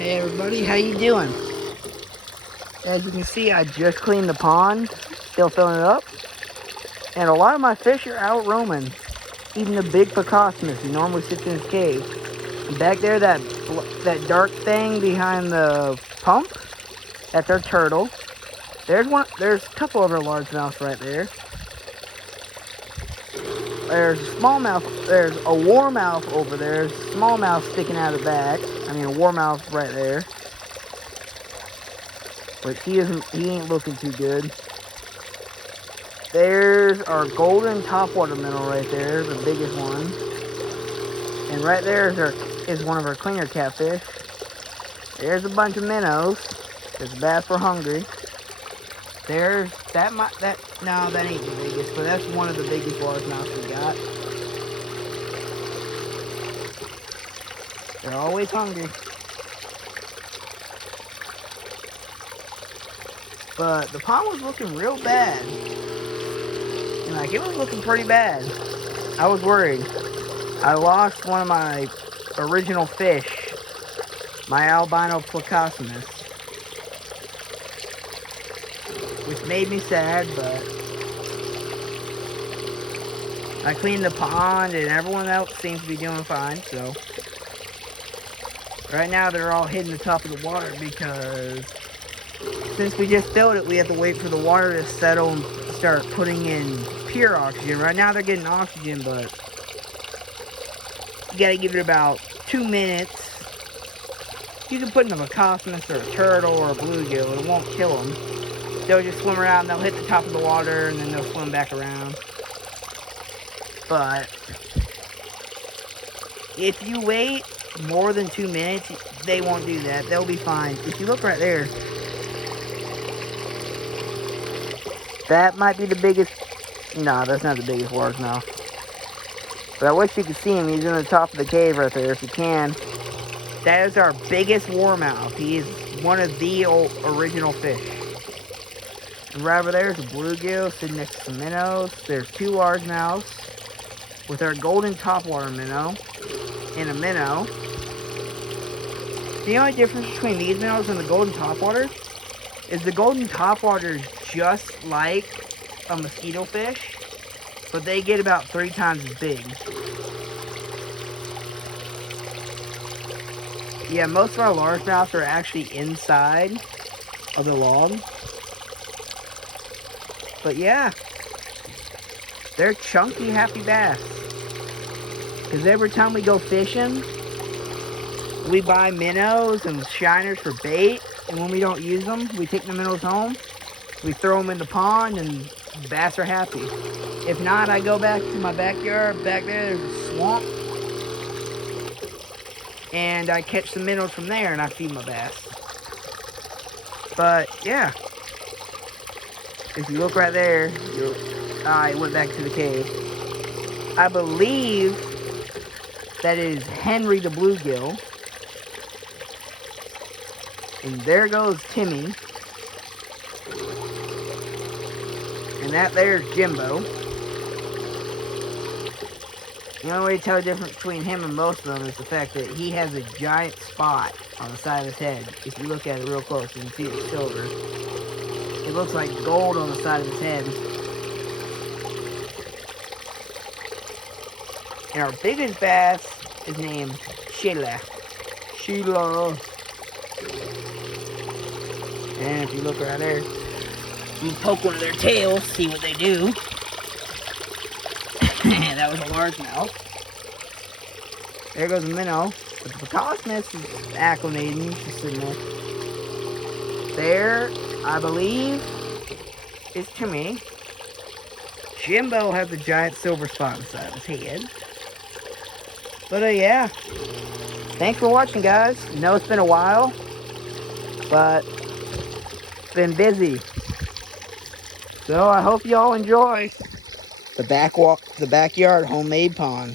Hey everybody, how you doing? As you can see, I just cleaned the pond, still filling it up. And a lot of my fish are out roaming, eating the big Pacosmus who normally sits in his cave. And back there, that dark thing behind the pump, that's our turtle. There's a couple of our largemouths right there. There's a smallmouth, there's a warmouth over there. There's a smallmouth sticking out of the back. I mean, a warmouth right there. But he ain't looking too good. There's our golden topwater minnow right there, the biggest one. And right there is one of our cleaner catfish. There's a bunch of minnows, because bass were hungry. There's, no, that ain't the biggest, but that's one of the biggest largemouths we got. They're always hungry. But the pond was looking real bad. And like, it was looking pretty bad. I was worried. I lost one of my original fish, my albino Pacosmus, which made me sad, but I cleaned the pond and everyone else seems to be doing fine, so right now they're all hitting the top of the water because since we just filled it, we have to wait for the water to settle and start putting in pure oxygen. Right now they're getting oxygen, but you gotta give it about 2 minutes. You can put in a Pacosmus or a turtle or a bluegill and it won't kill them. They'll just swim around, they'll hit the top of the water and then they'll swim back around. But if you wait more than 2 minutes, they won't do that. They'll be fine. If you look right there, that might be the biggest. No, that's not the biggest largemouth. But I wish you could see him. He's in the top of the cave right there, if you can. That is our biggest warmouth. He is one of the original fish. And right over there is a bluegill sitting next to some minnows. There's 2 largemouths with our golden topwater minnow and a minnow. The only difference between these minnows and the golden topwater is the golden topwater is just like a mosquito fish, but they get about 3 times as big. Yeah, most of our largemouths are actually inside of the log. But yeah, they're chunky, happy bass. Because every time we go fishing, we buy minnows and shiners for bait. And when we don't use them, we take the minnows home. We throw them in the pond and bass are happy. If not, I go back to my backyard. Back there, there's a swamp. And I catch the minnows from there and I feed my bass. But yeah, if you look right there, I went back to the cave. I believe that is Henry the bluegill. And there goes Timmy. And that there's Jimbo. The only way to tell the difference between him and most of them is the fact that he has a giant spot on the side of his head. If you look at it real close, you can see it's silver. It looks like gold on the side of his head. And our biggest bass is named Sheila. Sheila. And if you look right there, you poke one of their tails, see what they do. That was a largemouth. There goes a minnow. But the Pacosmus is acclimating. She's sitting there. There, I believe, is Timmy. Jimbo has a giant silver spot inside of his head. But yeah. Thanks for watching, guys. I know it's been a while, but it's been busy. So I hope y'all enjoy the backyard homemade pond.